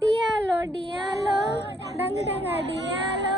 Dialo, dialo, dang dang dialo,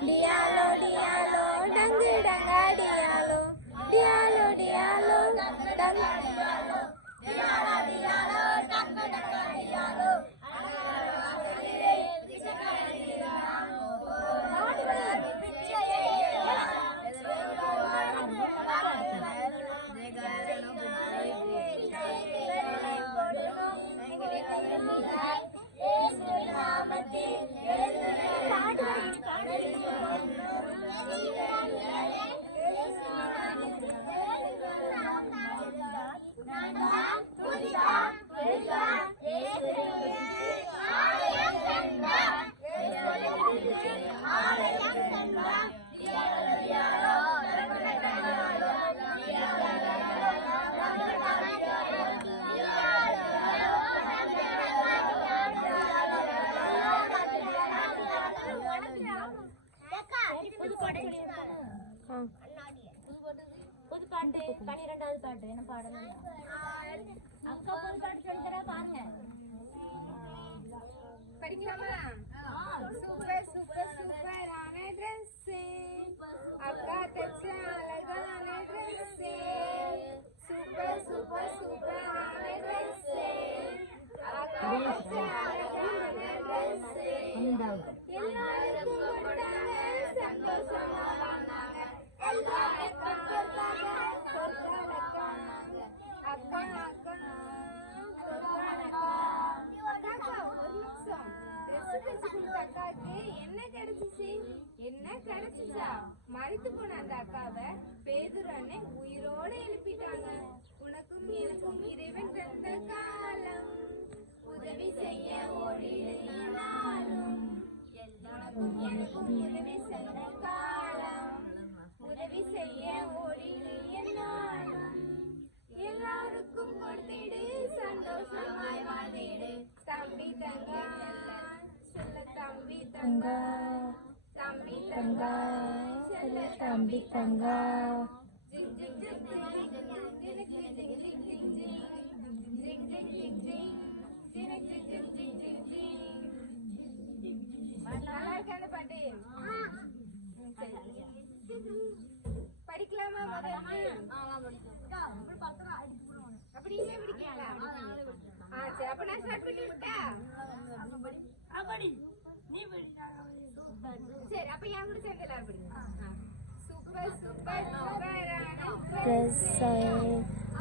dialo, dialo, dang dang dialo, dialo, dialo, dang dialo, dialo, dialo, dang dang dialo. புதுப்பாட்டு 12வது பாட்டு என்ன பாடணும் அக்கா புதுப்பாட்டு சொல்லித்தர பாருங்க படிக்கலாமா? சூப்பர் சூப்பர் சூப்பரான ட்ரெஸ் அக்கா தச்ச அழகான ட்ரெஸ் சூப்பர் சூப்பர் சூப்பரான ட்ரெஸ் அக்கா தச்ச அழகான ட்ரெஸ் எல்லாருக்கும் கொடுத்தாங்க சந்தோஷமா வாங்கினாங்க எல்லாருக்கும் கொடுத்தாங்க சொற்களக்கானாங்க அக்கா அக்கா என்ன கிடைச்சிச்சு என்ன கிடைச்சிச்சா மறித்து போன அந்த அக்காவை பேதுரு அண்ணன் உயிரோட எழுப்பிட்டாங்க உனக்கும் எனக்கும் இறைவன் தந்த காலம் உதவி செய்ய ஓடினாலும் உனக்கும் எனக்கும் உதவி செய்த காலம் உதவி செய்ய ஓடினாலும் எல்லாருக்கும் கொடுத்திடு சந்தோஷமாய் வாழ்ந்திடு தம்பி தங்கா செல்ல தம்பி தங்கா தம்பி தங்கா செல்ல தம்பி தங்கா பாட்டு படிக்கலாமா? அப்படியே படிக்கீங்களா? சரி அப்ப நான் ஸ்டார்ட் பண்ணி விட்டா சரி அப்ப என் கூட சேர்ந்து எல்லாரும் படிங்க. சூப்பர் சூப்பர் சூப்பரான ட்ரெஸ்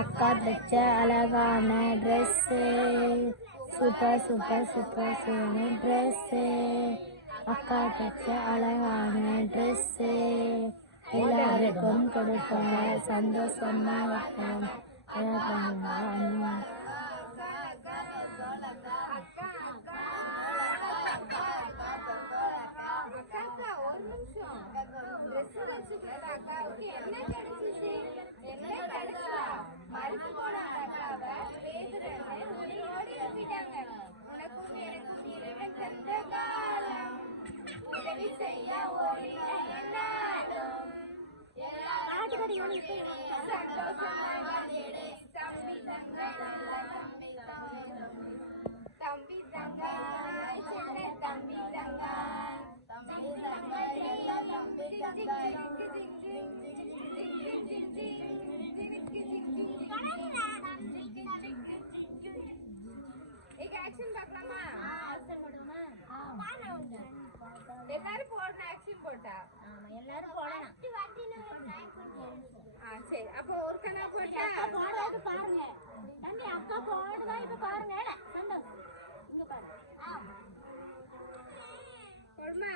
அக்கா தச்ச அழகான ட்ரெஸ் சூப்பர் சூப்பர் சூப்பர் சூப்பரான ட்ரெஸ் அக்கா தச்ச அழகான ட்ரெஸ் எல்லாருக்கும் கொடுப்பாங்க சந்தோஷமா இருக்கும் ஒரு நிமிஷம் என்ன கிடைச்சிச்சு என்ன கிடைச்சா மறுத்து போன அக்காவை பேசுறேன் உயிரோடு எழுப்பிட்டாங்க உனக்கும் எனக்கும் இறைவன் தந்த காலம் உதவி செய்ய ஓடினாலும் சந்தோஷமாய் வாழ்ந்திடு தம்பி தங்கா தம்பி தங்கா சின்ன தம்பி தங்கா தம்பி தங்கா தம்பி தங்கா ஆக்ஷன் பார்க்கலாமா? எல்லாரும் போடணும் ஆக்ஷன் போட்டா எல்லாரும் போடணும் சரி அப்போ ஒரு கண்ணா போட்டா போடுறது பாருங்க தம்பி அக்கா போடுதா இப்ப பாருங்க சந்தோஷம் இங்க பாருங்க போடுமா?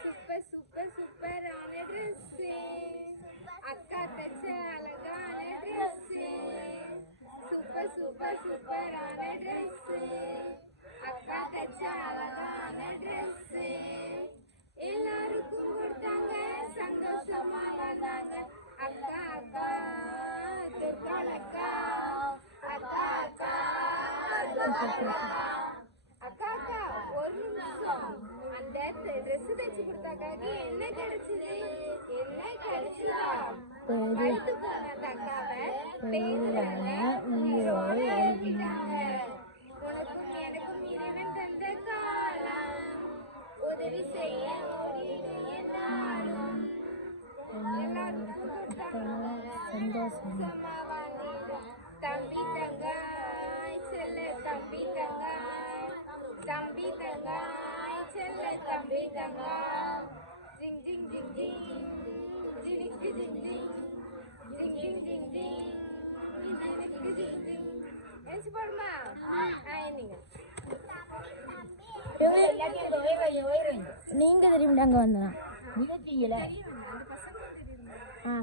சூப்பர் சூப்பர் சூப்பரான ட்ரெஸ் அக்கா தச்ச அழகான ட்ரெஸ் சூப்பர் சூப்பர் சூப்பரான ட்ரெஸ் அக்கா தச்ச அழகான ட்ரெஸ் எல்லாருக்கும் கொடுத்தாங்க சந்தோஷமா வந்தாங்க அக்கா அக்கா துர்கால் அக்கா அக்கா அக்கா அக்கா அக்கா ஒரு நிமிஷம் அந்த ட்ரெஸ் தைச்சு கொடுத்தாக்காக என்ன கிடைச்சது என்ன கிடைச்சதா வயிற்று போன அந்த அக்காவை பேசுறாங்க உயிரோடு எழுதினாங்க உனக்கும் எனக்கும் சும்மா வாழ்ந்திடும் தம்பி தங்காய் செல்ல தம்பி தங்காய் தம்பி தங்காய் செல்ல தம்பி தங்காய் ஜிங் ஜிங் ஜிங் ஜிங் ஜிலிக்கு ஜிங் ஜிங் ஜிங் ஜிங் ஜிங் ஜிங் ஜிலிக்கு ஜிங் ஜிங் என்சி போடுமா நீங்க நீங்க திரும்பி அங்க வந்தா நிகழ்ச்சியில அந்த பசங்க தெரியுமா ஆ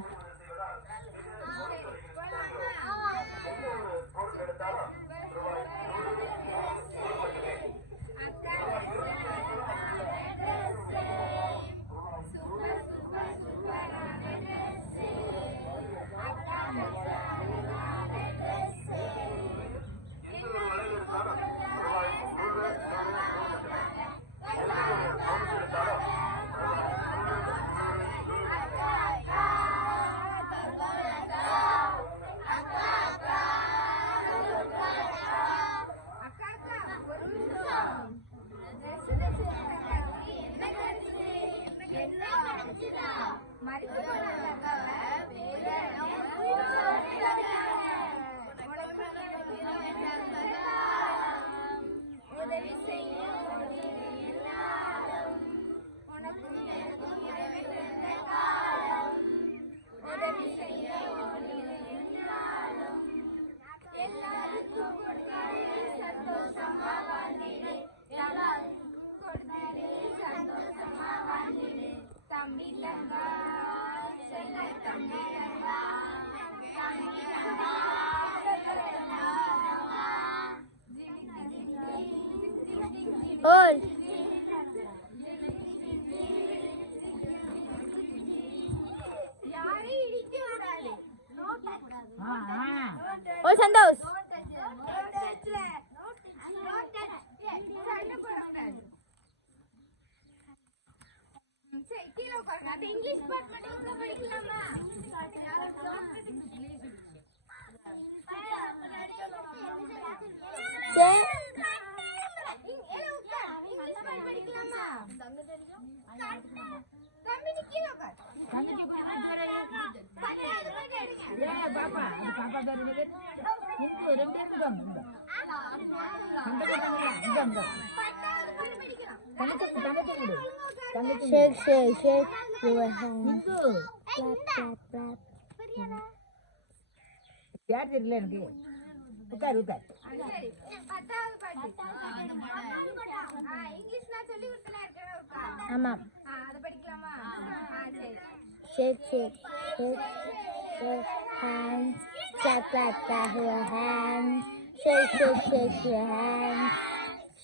உதவி செய்யும் உனக்கும் எனக்கும் இறைவன் தந்த காலம் உதவி செய்ய எல்லாருக்கும் கொடுத்தாரே சந்தோஷமா வாழ்ந்திடு எல்லாருக்கும் கொடுத்தாரே சந்தோஷமா வாழ்ந்திடு தம்பி தங்கா செல்ல தம்பி தங்கா தம்பி தங்கா ஓல் யாரையும் இடிக்க கூடாது ஓல் சந்தோஷ் கீழே உட்காருங்க அது இங்கிலீஷ் பார்ட் மட்டும் உள்ள படிக்கலாமா இங்கிலீஷ் பார்ட் படிக்கலாமா தம்பி நீ கீழே உட்காரு பாப்பா அது பாப்பா பேர் என்னது இந்து ரெண்டு இருக்குதா shake shake shake your hand Hindu clap clap clap யார் தெரியல எனக்கு உட்கார் உட்கார் சரி 10வது பாட்டு இங்கிலீஷ் நான் சொல்லி கொடுத்தல இருக்கா ஆமா அது படிக்கலாமா சரி shake shake shake your hands clap clap clap your hands shake shake shake your hands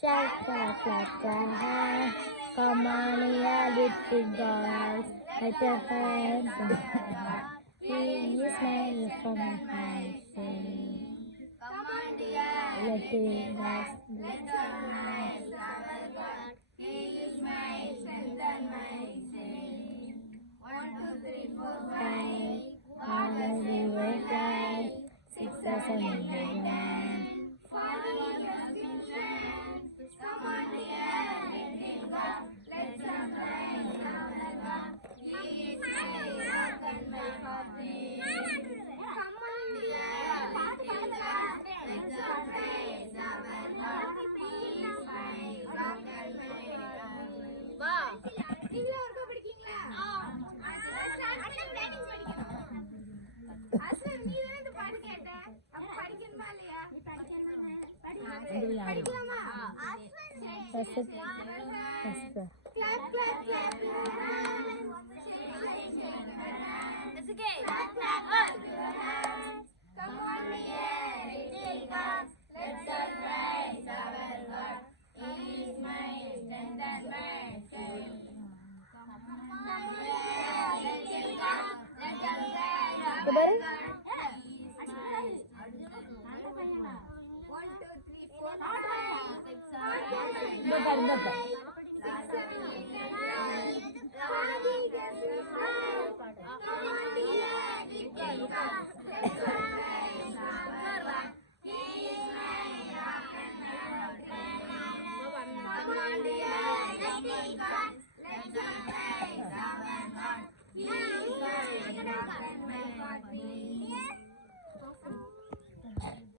shake clap clap clap hands come on here little girls let your hands he is made from your hands come on dear let it rest let's rise our God he is my center my saint 1 2 3 4 5 all of you will die 6 or 7 follow your vision come on dear little God let's rise our God he is my rock and my fortress come on dear little God let's rise our God he is my rock and my fortress வா நீங்க ஒருக்க படிக்கீங்களா training படிக்கணும் அசல் நீ தான இந்த பாட்டு கேட்ட அப்ப படிக்கணுமா இல்லையா படிக்கலாமா That's it. That's it. clap clap clap it's okay clap clap come on dear little God let's rise our God he is my strength and my strength little God let's rise our Coba. God 1 2 3 4 5 6 7 இந்த பாரு